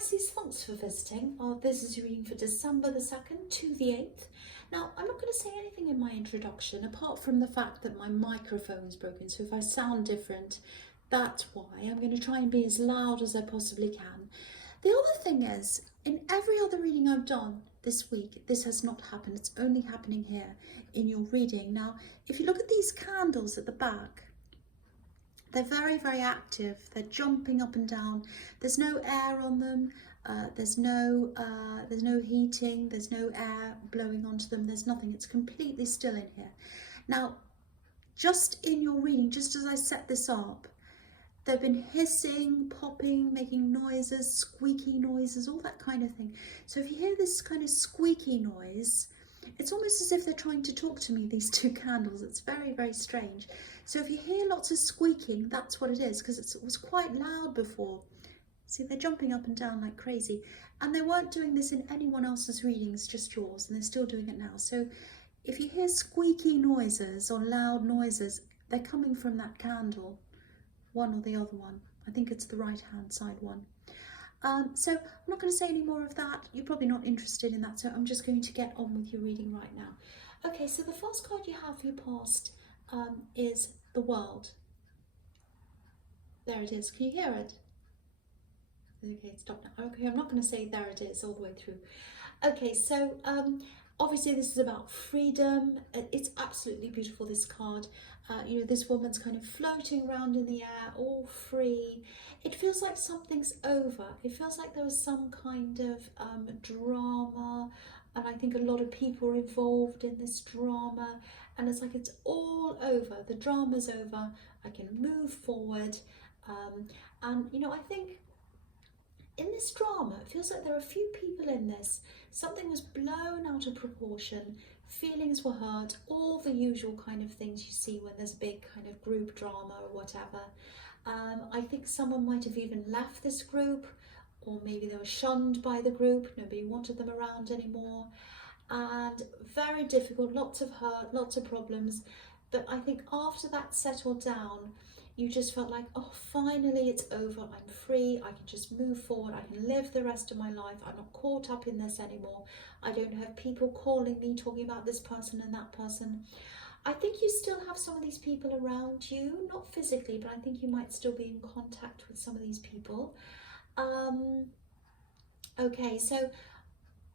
Pisces, thanks for visiting. This is your reading for December the 2nd to the 8th. Now, I'm not going to say anything in my introduction apart from the fact that my microphone is broken, so if I sound different, that's why. I'm going to try and be as loud as I possibly can. The other thing is, in every other reading I've done this week, this has not happened. It's only happening here in your reading. Now, if you look at these candles at the back, they're very, very active. They're jumping up and down. There's no air on them. There's no heating. There's no air blowing onto them. There's nothing. It's completely still in here. Now, just in your reading, just as I set this up, they've been hissing, popping, making noises, squeaky noises, all that kind of thing. So if you hear this kind of squeaky noise, it's almost as if they're trying to talk to me, these two candles. It's very, very strange. So if you hear lots of squeaking, that's what it is, because it was quite loud before. See, they're jumping up and down like crazy. And they weren't doing this in anyone else's readings, just yours, and they're still doing it now. So if you hear squeaky noises or loud noises, they're coming from that candle, one or the other one. I think it's the right-hand side one. So I'm not going to say any more of that. You're probably not interested in that, so I'm just going to get on with your reading right now. Okay, so the first card you have for your past is the World. There it is. Can you hear it? Okay, stop now. Okay, I'm not going to say there it is all the way through. Okay, so obviously this is about freedom. It's absolutely beautiful, this card. You know, this woman's kind of floating around in the air, all free. It feels like something's over. It feels like there was some kind of drama, and I think a lot of people are involved in this drama, and it's like it's all over. The drama's over. I can move forward. And, you know, I think in this drama, it feels like there are a few people in this. Something was blown out of proportion, feelings were hurt, all the usual kind of things you see when there's a big kind of group drama or whatever. I think someone might have even left this group, or maybe they were shunned by the group, nobody wanted them around anymore. And very difficult, lots of hurt, lots of problems. But I think after that settled down, you just felt like, oh, finally it's over, I'm free, I can just move forward, I can live the rest of my life, I'm not caught up in this anymore, I don't have people calling me, talking about this person and that person. I think you still have some of these people around you, not physically, but I think you might still be in contact with some of these people. Okay, so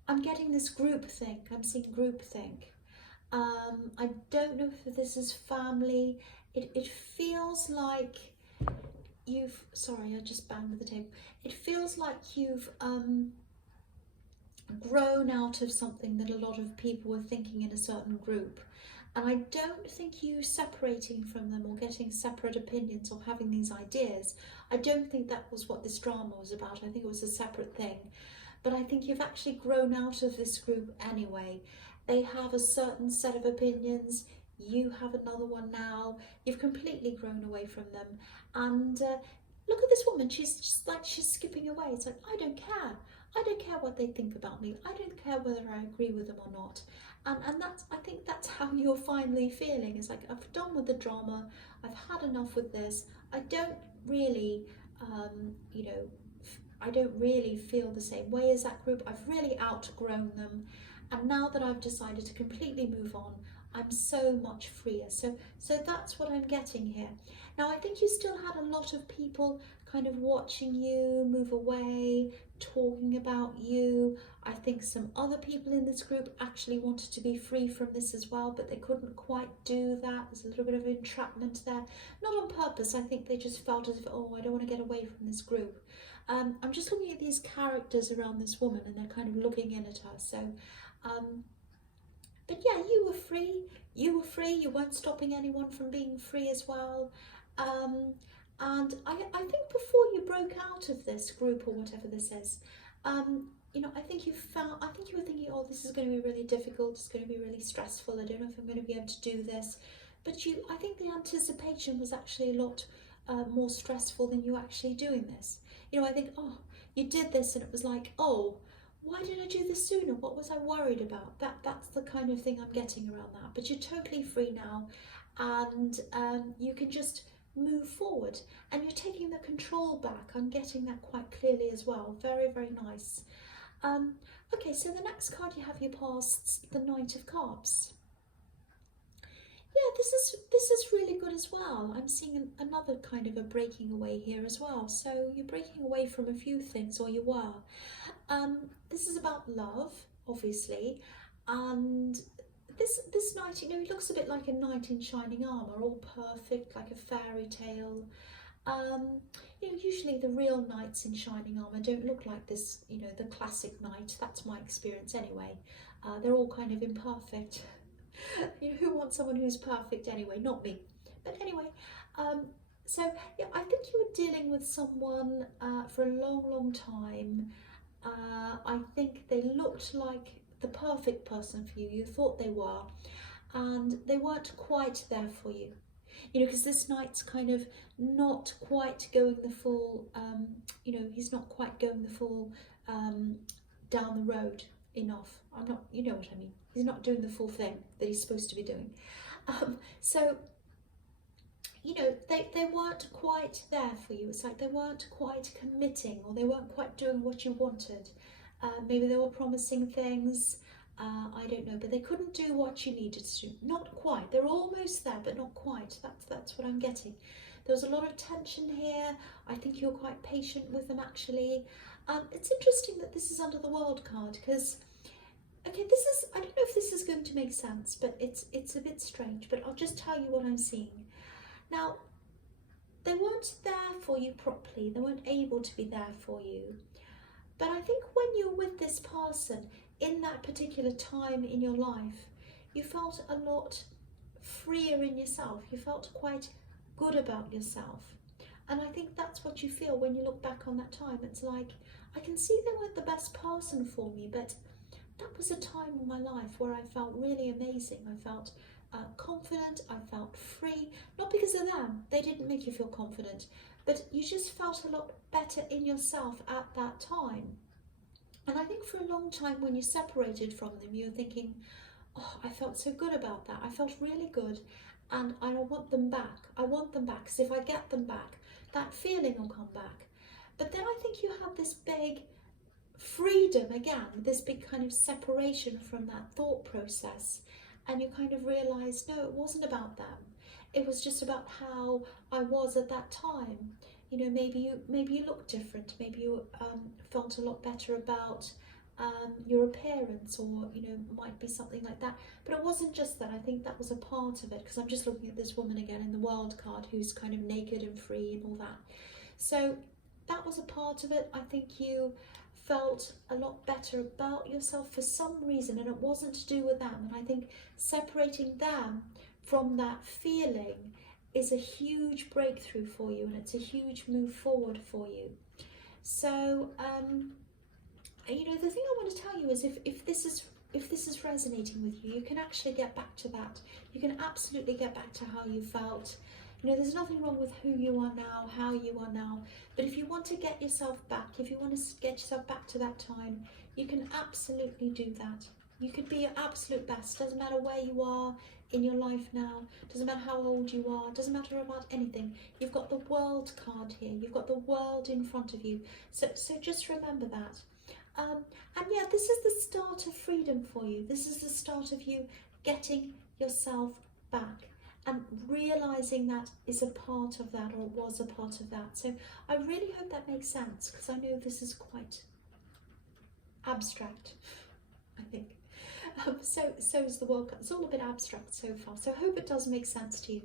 I'm getting this groupthink, I'm seeing groupthink. I don't know if this is family. It feels like you've, sorry, I just banged with the table. It feels like you've grown out of something that a lot of people were thinking in a certain group. And I don't think you separating from them or getting separate opinions or having these ideas, I don't think that was what this drama was about. I think it was a separate thing. But I think you've actually grown out of this group anyway. They have a certain set of opinions, you have another one now, you've completely grown away from them. And look at this woman, she's just like, she's skipping away. It's like, I don't care. I don't care what they think about me. I don't care whether I agree with them or not. And that's, I think that's how you're finally feeling. It's like, I've done with the drama, I've had enough with this. I don't really, you know, I don't really feel the same way as that group. I've really outgrown them. And now that I've decided to completely move on, I'm so much freer. So that's what I'm getting here. Now, I think you still had a lot of people kind of watching you move away, talking about you. I think some other people in this group actually wanted to be free from this as well, but they couldn't quite do that. There's a little bit of entrapment there. Not on purpose. I think they just felt as if, oh, I don't want to get away from this group. I'm just looking at these characters around this woman, and they're kind of looking in at her. So, but yeah, you were free, you weren't stopping anyone from being free as well. And I think before you broke out of this group or whatever this is, you know, I think you were thinking, oh, this is going to be really difficult, it's going to be really stressful, I don't know if I'm going to be able to do this. But I think the anticipation was actually a lot more stressful than you actually doing this. You know, I think, oh, you did this and it was like, oh, why did I do this sooner? What was I worried about? That's the kind of thing I'm getting around that. But you're totally free now, and you can just move forward, and you're taking the control back. I'm getting that quite clearly as well. Very, very nice. Okay, so the next card you have your past, the Knight of Cups. Yeah, this is really good as well. I'm seeing another kind of a breaking away here as well. So you're breaking away from a few things, or you were. This is about love, obviously, and this knight, you know, he looks a bit like a knight in shining armour, all perfect, like a fairy tale. You know, usually the real knights in shining armour don't look like this, you know, the classic knight. That's my experience anyway. They're all kind of imperfect. You know, who wants someone who's perfect anyway? Not me. But anyway, so yeah, I think you were dealing with someone for a long, long time. I think they looked like the perfect person for you. You thought they were, and they weren't quite there for you. You know, because this knight's kind of not quite going the full, you know, he's not quite going the full down the road enough. I'm not, you know what I mean. He's not doing the full thing that he's supposed to be doing. So, you know, they weren't quite there for you. It's like they weren't quite committing, or they weren't quite doing what you wanted. Maybe they were promising things, I don't know, but they couldn't do what you needed to. Not quite. They're almost there, but not quite. That's what I'm getting. There was a lot of tension here. I think you're quite patient with them, actually. It's interesting that this is under the World card, because, okay, this is, I don't know if this is going to make sense, but it's a bit strange, but I'll just tell you what I'm seeing. Now, they weren't there for you properly. They weren't able to be there for you. But I think when you're with this person in that particular time in your life, you felt a lot freer in yourself. You felt quite good about yourself. And I think that's what you feel when you look back on that time. It's like, I can see they weren't the best person for me, but that was a time in my life where I felt really amazing. I felt confident, I felt free, not because of them, they didn't make you feel confident, but you just felt a lot better in yourself at that time. And I think for a long time when you separated from them, you were thinking, oh, I felt so good about that, I felt really good, and I want them back. I want them back, because if I get them back, that feeling will come back. But then I think you had this big freedom again, this big kind of separation from that thought process, and you kind of realised, no, it wasn't about them. It was just about how I was at that time. You know, maybe you looked different. Maybe you felt a lot better about your appearance, or, you know, might be something like that. But it wasn't just that. I think that was a part of it, because I'm just looking at this woman again in the World card who's kind of naked and free and all that. So that was a part of it. I think you felt a lot better about yourself for some reason, and it wasn't to do with them. And I think separating them from that feeling is a huge breakthrough for you, and it's a huge move forward for you. So you know, the thing I want to tell you is, if this is resonating with you, you can actually get back to that. You can absolutely get back to how you felt. You know, there's nothing wrong with who you are now, how you are now, but if you want to get yourself back, if you want to get yourself back to that time, you can absolutely do that. You could be your absolute best. Doesn't matter where you are in your life now, doesn't matter how old you are, doesn't matter about anything. You've got the World card here, you've got the world in front of you, so just remember that. And yeah, this is the start of freedom for you. This is the start of you getting yourself back, and realising that is a part of that, or was a part of that. So I really hope that makes sense, because I know this is quite abstract, I think. So is the World Cup. It's all a bit abstract so far, so I hope it does make sense to you.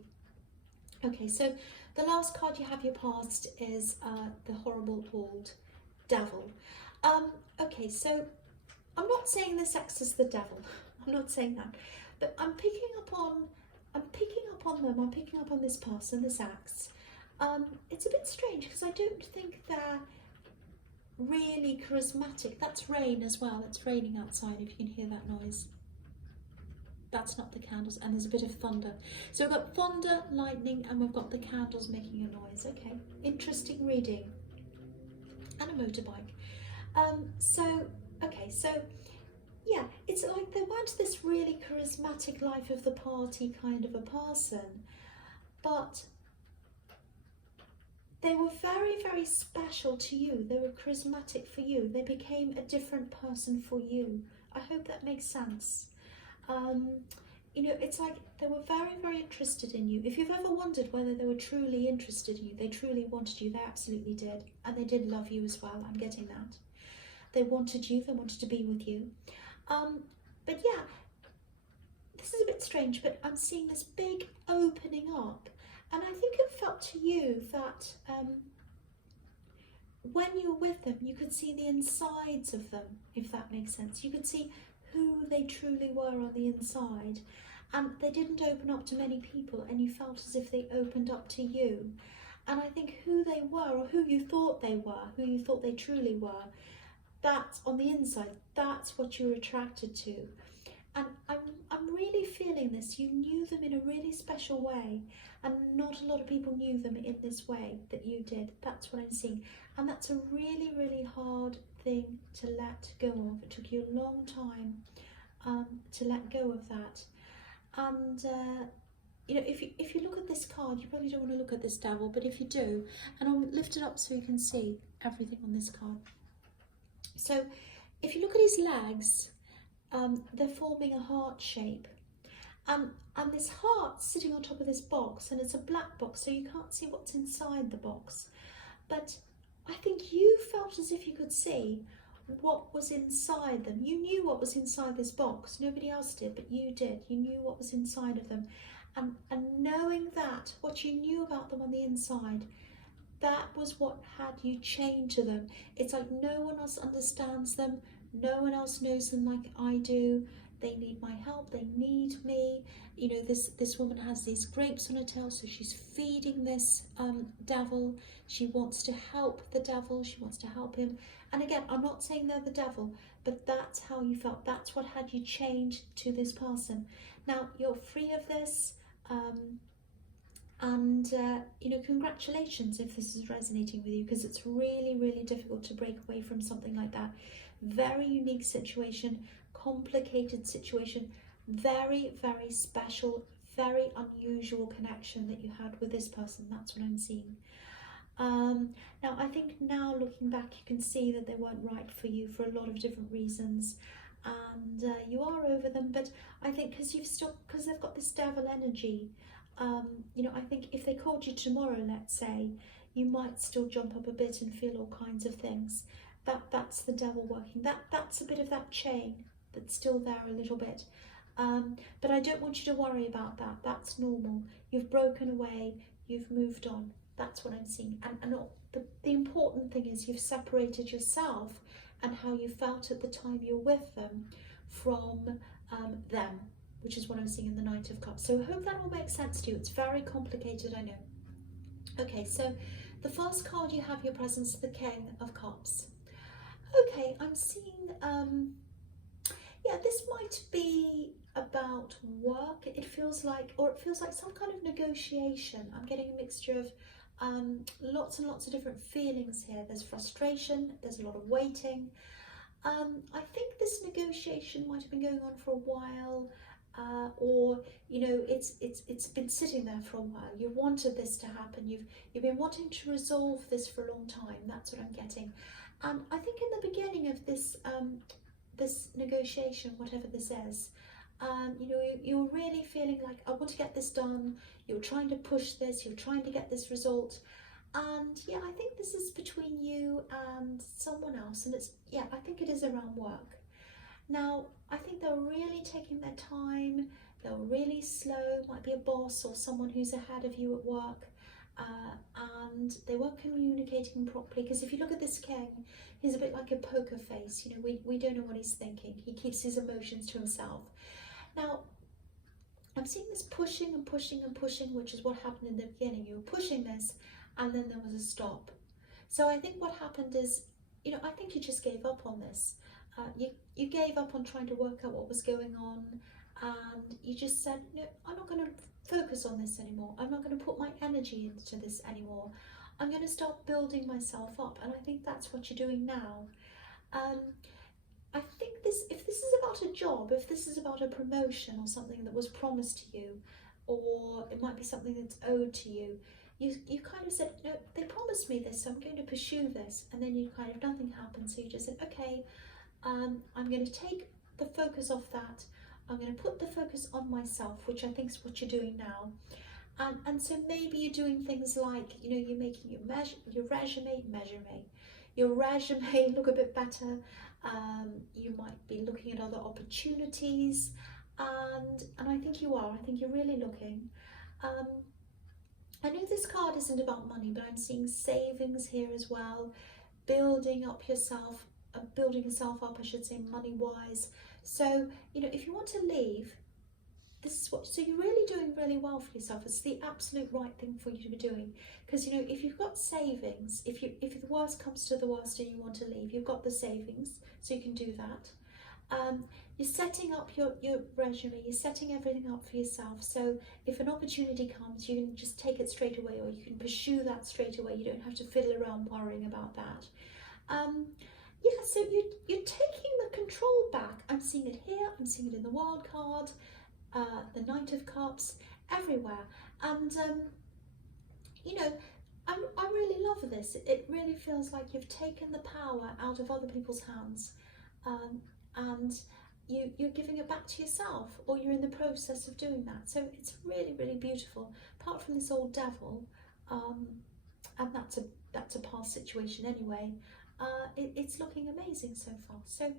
Okay, so the last card you have your past is the horrible old devil. Okay, so I'm not saying this ex is the devil. I'm not saying that, but I'm picking up on them. I'm picking up on this person, this ex. It's a bit strange, because I don't think they're really charismatic. That's rain as well. It's raining outside, if you can hear that noise. That's not the candles, and there's a bit of thunder. So we've got thunder, lightning, and we've got the candles making a noise. Okay, interesting reading. And a motorbike. So yeah, it's like they weren't this really charismatic life of the party kind of a person, but they were very, very special to you. They were charismatic for you. They became a different person for you. I hope that makes sense. You know, it's like they were very, very interested in you. If you've ever wondered whether they were truly interested in you, they truly wanted you, they absolutely did. And they did love you as well, I'm getting that. They wanted you, they wanted to be with you. But yeah, this is a bit strange, but I'm seeing this big opening up. And I think it felt to you that when you were with them, you could see the insides of them, if that makes sense. You could see who they truly were on the inside. And they didn't open up to many people, and you felt as if they opened up to you. And I think who they were, or who you thought they were, who you thought they truly were, that's on the inside, that's what you were attracted to. And I'm really feeling this. You knew them in a really special way, and not a lot of people knew them in this way that you did. That's what I'm seeing. And that's a really, really hard thing to let go of. It took you a long time to let go of that. And you know, if you look at this card, you probably don't want to look at this devil, but if you do, and I'll lift it up so you can see everything on this card. So if you look at his legs, they're forming a heart shape, and this heart's sitting on top of this box, and it's a black box, so you can't see what's inside the box. But I think you felt as if you could see what was inside them. You knew what was inside this box. Nobody else did, but you did. You knew what was inside of them, and knowing that, what you knew about them on the inside, that was what had you chained to them. It's like no one else understands them. No one else knows them like I do. They need my help. They need me. You know, this woman has these grapes on her tail, so she's feeding this devil. She wants to help the devil. She wants to help him. And again, I'm not saying they're the devil, but that's how you felt. That's what had you chained to this person. Now, you're free of this. You know, congratulations if this is resonating with you, because it's really, really difficult to break away from something like that. Very unique situation, complicated situation, very, very special, very unusual connection that you had with this person. That's what I'm seeing. Now, I think now looking back, you can see that they weren't right for you for a lot of different reasons, and you are over them. But I think because they've got this devil energy, you know, I think if they called you tomorrow, let's say, you might still jump up a bit and feel all kinds of things. That's the devil working. That's a bit of that chain that's still there a little bit. But I don't want you to worry about that. That's normal. You've broken away. You've moved on. That's what I'm seeing. And the important thing is you've separated yourself and how you felt at the time you're with them from them, which is what I'm seeing in the Knight of Cups. So I hope that all makes sense to you. It's very complicated, I know. Okay, so the first card you have your presence, the King of Cups. Okay, I'm seeing, yeah, this might be about work. It feels like some kind of negotiation. I'm getting a mixture of lots and lots of different feelings here. There's frustration, there's a lot of waiting. I think this negotiation might have been going on for a while, or you know, it's been sitting there for a while. You wanted this to happen. You've been wanting to resolve this for a long time. That's what I'm getting. And I think in the beginning of this this negotiation, whatever this is, you know, you're really feeling like, I want to get this done. You're trying to push this. You're trying to get this result. And yeah, I think this is between you and someone else. And it's, yeah, I think it is around work. Now, I think they're really taking their time. They're really slow. Might be a boss or someone who's ahead of you at work. And they weren't communicating properly, because if you look at this king, he's a bit like a poker face. You know, we don't know what he's thinking. He keeps his emotions to himself. Now, I'm seeing this pushing and pushing and pushing, which is what happened in the beginning. You were pushing this, and then there was a stop. So I think what happened is, you know, I think you just gave up on this. You gave up on trying to work out what was going on, and you just said, no, I'm not going to focus on this anymore. I'm not going to put my energy into this anymore. I'm going to start building myself up, and I think that's what you're doing now. I think if this is about a job, if this is about a promotion or something that was promised to you, or it might be something that's owed to you, you kind of said, no, they promised me this, so I'm going to pursue this, and then you kind of, nothing happened, so you just said, okay, I'm going to take the focus off that. I'm going to put the focus on myself, which I think is what you're doing now. And so maybe you're doing things like, you know, you're making your resume look a bit better. You might be looking at other opportunities, and I think you are. I think you're really looking. I know this card isn't about money, but I'm seeing savings here as well, building yourself up, I should say, money-wise. So, you know, if you want to leave, this is what, so you're really doing really well for yourself. It's the absolute right thing for you to be doing, because, you know, if you've got savings, if the worst comes to the worst and you want to leave, you've got the savings, so you can do that. You're setting up your resume, you're setting everything up for yourself, so if an opportunity comes, you can just take it straight away, or you can pursue that straight away. You don't have to fiddle around worrying about that. Yeah, so you're taking the control back. I'm seeing it here, I'm seeing it in the wild card, the Knight of Cups, everywhere. And you know, I really love this. It really feels like you've taken the power out of other people's hands, and you're giving it back to yourself, or you're in the process of doing that. So it's really, really beautiful. Apart from this old devil, and that's a past situation anyway. It's looking amazing so far. So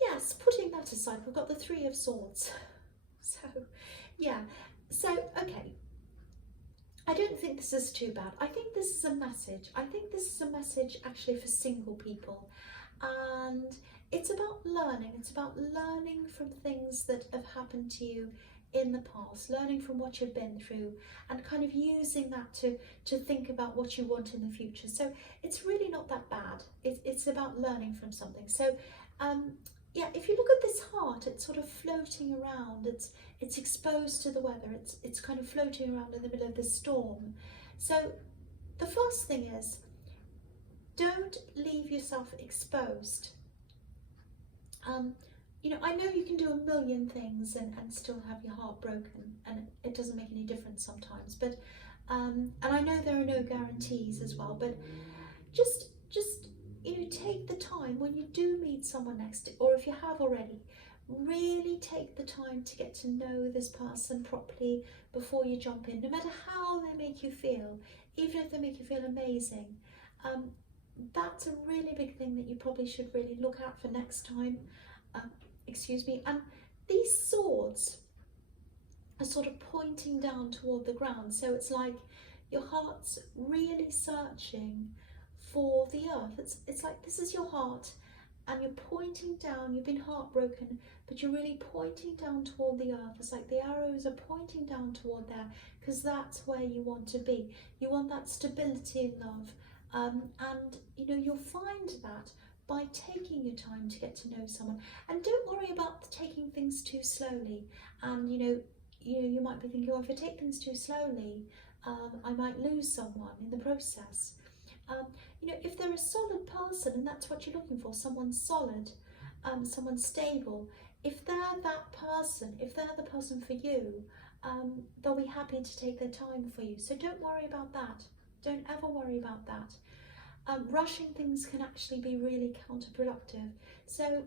yes, putting that aside, we've got the Three of Swords. So yeah, so okay, I don't think this is too bad. I think this is a message. I think this is a message actually for single people, and it's about learning. It's about learning from things that have happened to you in the past, learning from what you've been through, and kind of using that to think about what you want in the future. So it's really not that bad. It's about learning from something. So yeah, if you look at this heart, it's sort of floating around. It's exposed to the weather. It's kind of floating around in the middle of this storm. So the first thing is, don't leave yourself exposed. You know, I know you can do a million things and still have your heart broken, and it doesn't make any difference sometimes. But and I know there are no guarantees as well. But just you know, take the time when you do meet someone next, or if you have already, really take the time to get to know this person properly before you jump in. No matter how they make you feel, even if they make you feel amazing, that's a really big thing that you probably should really look out for next time. Excuse me. And these swords are sort of pointing down toward the ground, so it's like your heart's really searching for the earth. It's like this is your heart, and you're pointing down. You've been heartbroken, but you're really pointing down toward the earth. It's like the arrows are pointing down toward there, because that's where you want to be. You want that stability in love, and you know, you'll find that by taking your time to get to know someone. And don't worry about taking things too slowly. And you might be thinking, oh, if I take things too slowly, I might lose someone in the process. You know, if they're a solid person, and that's what you're looking for, someone solid, someone stable, if they're that person, if they're the person for you, they'll be happy to take their time for you. So don't worry about that. Don't ever worry about that. Rushing things can actually be really counterproductive. So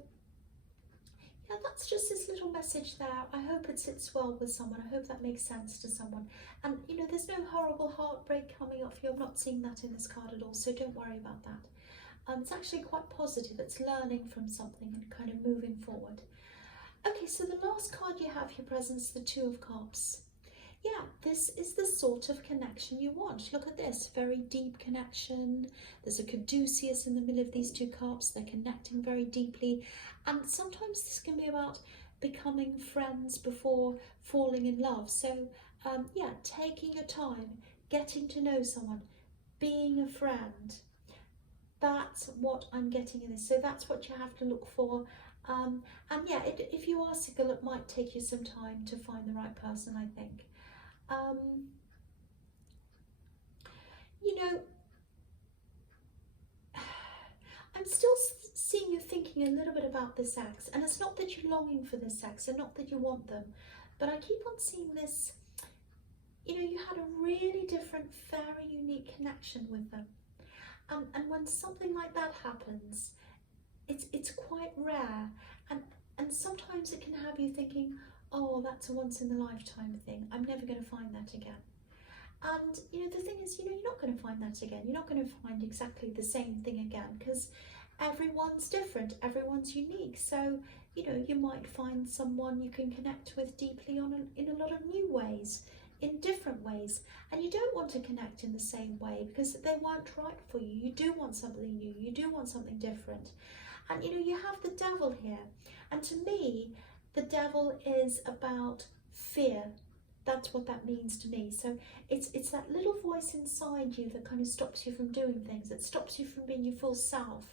yeah, that's just this little message there. I hope it sits well with someone. I hope that makes sense to someone. And you know, there's no horrible heartbreak coming up for you. I'm not seeing that in this card at all, so don't worry about that. It's actually quite positive. It's learning from something and kind of moving forward. Okay, so the last card you have here present is the Two of Cups. Yeah, this is the sort of connection you want. Look at this, very deep connection. There's a caduceus in the middle of these two cups. They're connecting very deeply. And sometimes this can be about becoming friends before falling in love. So yeah, taking your time, getting to know someone, being a friend. That's what I'm getting in this. So that's what you have to look for. And yeah, if you are single, it might take you some time to find the right person, I think. You know, I'm still seeing you thinking a little bit about this ex, and it's not that you're longing for this ex and not that you want them, but I keep on seeing this you know, you had a really different, very unique connection with them. And when something like that happens, it's quite rare, and sometimes it can have you thinking, oh, that's a once in a lifetime thing. I'm never going to find that again. And you know, the thing is, you know, you're not going to find that again. You're not going to find exactly the same thing again, because everyone's different, everyone's unique. So you know, you might find someone you can connect with deeply in a lot of new ways, in different ways, and you don't want to connect in the same way because they weren't right for you. You do want something new, you do want something different. And you know, you have the devil here, and to me the devil is about fear. That's what that means to me. So it's that little voice inside you that kind of stops you from doing things. It stops you from being your full self.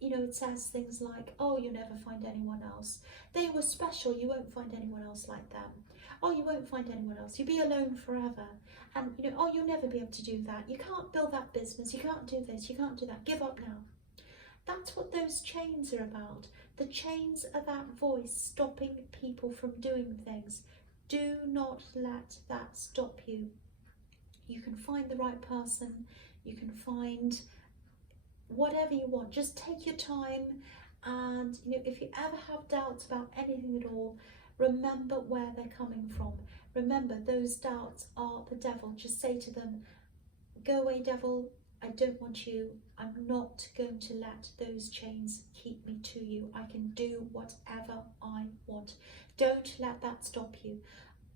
You know, it says things like, oh, you'll never find anyone else. They were special, you won't find anyone else like them. Oh, you won't find anyone else. You'll be alone forever. And you know, oh, you'll never be able to do that. You can't build that business. You can't do this. You can't do that. Give up now. That's what those chains are about. The chains are that voice stopping people from doing things. Do not let that stop you. You can find the right person. You can find whatever you want. Just take your time. And you know, if you ever have doubts about anything at all, remember where they're coming from. Remember, those doubts are the devil. Just say to them, go away, devil. I don't want you. I'm not going to let those chains keep me to you. I can do whatever I want. Don't let that stop you.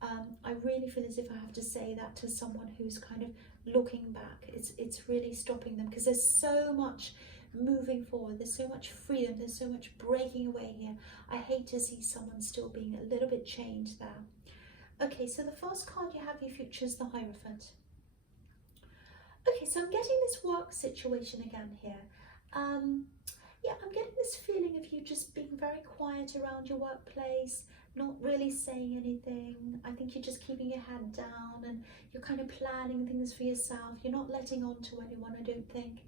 I really feel as if I have to say that to someone who's kind of looking back. It's really stopping them, because there's so much moving forward. There's so much freedom. There's so much breaking away here. I hate to see someone still being a little bit chained there. Okay, so the first card you have, your future, is the Hierophant. Okay, so I'm getting this work situation again here. Yeah, I'm getting this feeling of you just being very quiet around your workplace, not really saying anything. I think you're just keeping your head down and you're kind of planning things for yourself. You're not letting on to anyone, I don't think.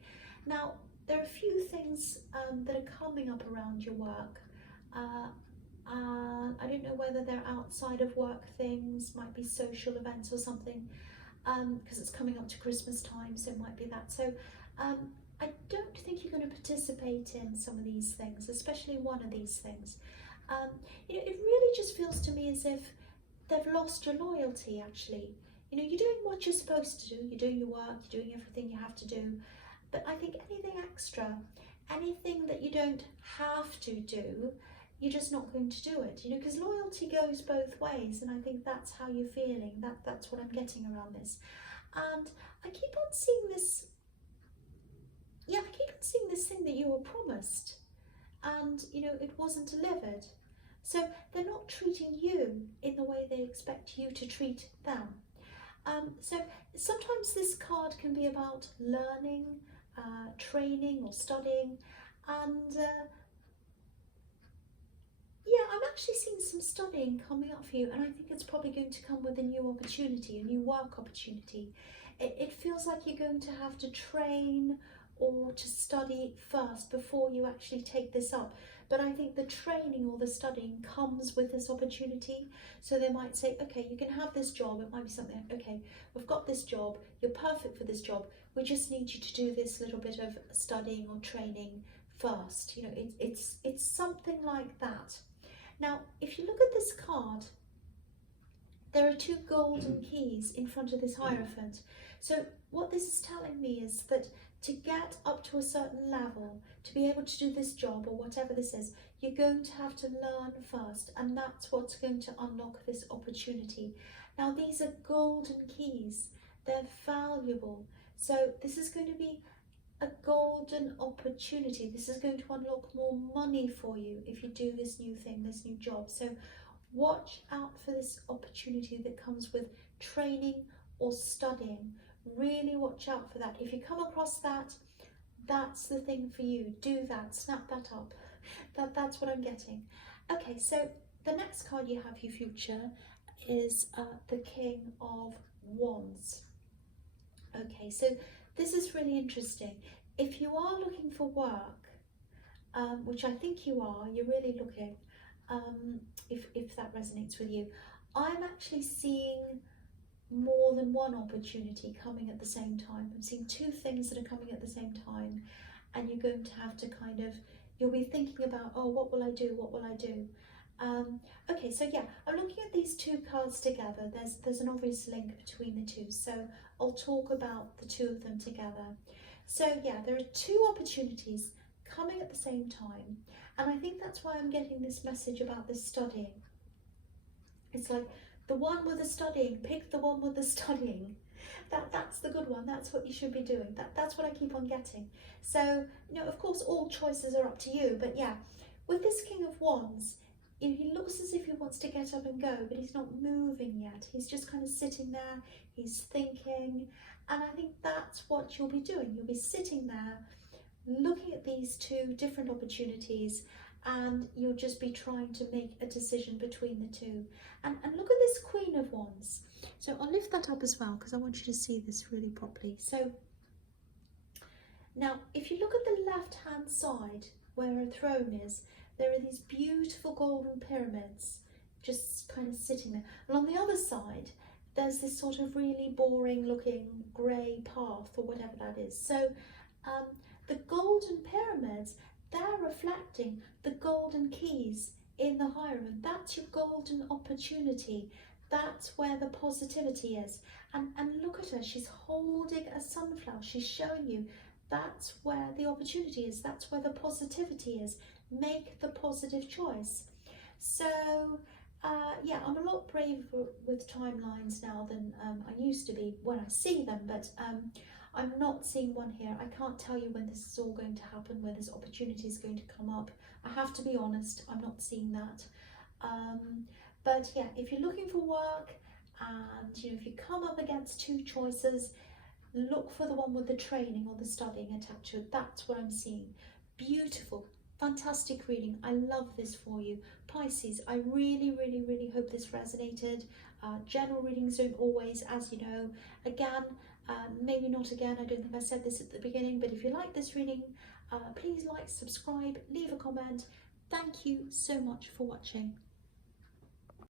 Now, there are a few things that are coming up around your work. I don't know whether they're outside of work things, might be social events or something. Because it's coming up to Christmas time, so it might be that. So I don't think you're going to participate in some of these things, especially one of these things. You know, it really just feels to me as if they've lost your loyalty, actually. You know, you're doing what you're supposed to do, you're doing your work, you're doing everything you have to do, but I think anything extra, anything that you don't have to do, you're just not going to do it, you know, because loyalty goes both ways, and I think that's how you're feeling. That's what I'm getting around this. And I keep on seeing this, yeah, I keep on seeing this thing that you were promised, and you know, it wasn't delivered. So they're not treating you in the way they expect you to treat them. So sometimes this card can be about learning, training or studying, and yeah, I'm actually seeing some studying coming up for you, and I think it's probably going to come with a new opportunity, a new work opportunity. It feels like you're going to have to train or to study first before you actually take this up. But I think the training or the studying comes with this opportunity. So they might say, okay, you can have this job. It might be something, okay, we've got this job, you're perfect for this job. We just need you to do this little bit of studying or training first. You know, it's something like that. Now, if you look at this card, there are two golden keys in front of this Hierophant. So what this is telling me is that to get up to a certain level, to be able to do this job or whatever this is, you're going to have to learn first, and that's what's going to unlock this opportunity. Now, these are golden keys. They're valuable. So this is going to be a golden opportunity. This is going to unlock more money for you if you do this new thing, this new job. So watch out for this opportunity that comes with training or studying. Really watch out for that. If you come across that, that's the thing for you. Do that, snap that up. That's what I'm getting. Okay, so the next card you have, your future, is the King of Wands. Okay, so this is really interesting. If you are looking for work, which I think you are, you're really looking, if that resonates with you, I'm actually seeing more than one opportunity coming at the same time. I'm seeing two things that are coming at the same time, and you're going to have to kind of, you'll be thinking about, oh, what will I do? What will I do? Okay, so yeah, I'm looking at these two cards together. There's an obvious link between the two, so I'll talk about the two of them together. So yeah, there are two opportunities coming at the same time, and I think that's why I'm getting this message about this studying. It's like the one with the studying, pick the one with the studying. That's the good one. That's what you should be doing. That's what I keep on getting. So, you know, of course, all choices are up to you, but yeah, with this King of Wands, he looks as if he wants to get up and go, but he's not moving yet. He's just kind of sitting there, he's thinking, and I think that's what you'll be doing. You'll be sitting there looking at these two different opportunities, and you'll just be trying to make a decision between the two. And look at this Queen of Wands. So I'll lift that up as well because I want you to see this really properly. So now if you look at the left hand side where a throne is, there are these beautiful golden pyramids just kind of sitting there. And on the other side, there's this sort of really boring looking grey path or whatever that is. So the golden pyramids, they're reflecting the golden keys in the Hierophant. That's your golden opportunity. That's where the positivity is. And look at her, she's holding a sunflower. She's showing you that's where the opportunity is. That's where the positivity is. Make the positive choice. So yeah, I'm a lot braver with timelines now than I used to be when I see them, but I'm not seeing one here. I can't tell you when this is all going to happen, when this opportunity is going to come up. I have to be honest, I'm not seeing that. But yeah, if you're looking for work and you know, if you come up against two choices, look for the one with the training or the studying attached to it. That's what I'm seeing. Beautiful, fantastic reading. I love this for you. Pisces, I really, really, really hope this resonated. General readings don't always, as you know. Again, maybe not again, I don't think I said this at the beginning, but if you like this reading, please like, subscribe, leave a comment. Thank you so much for watching.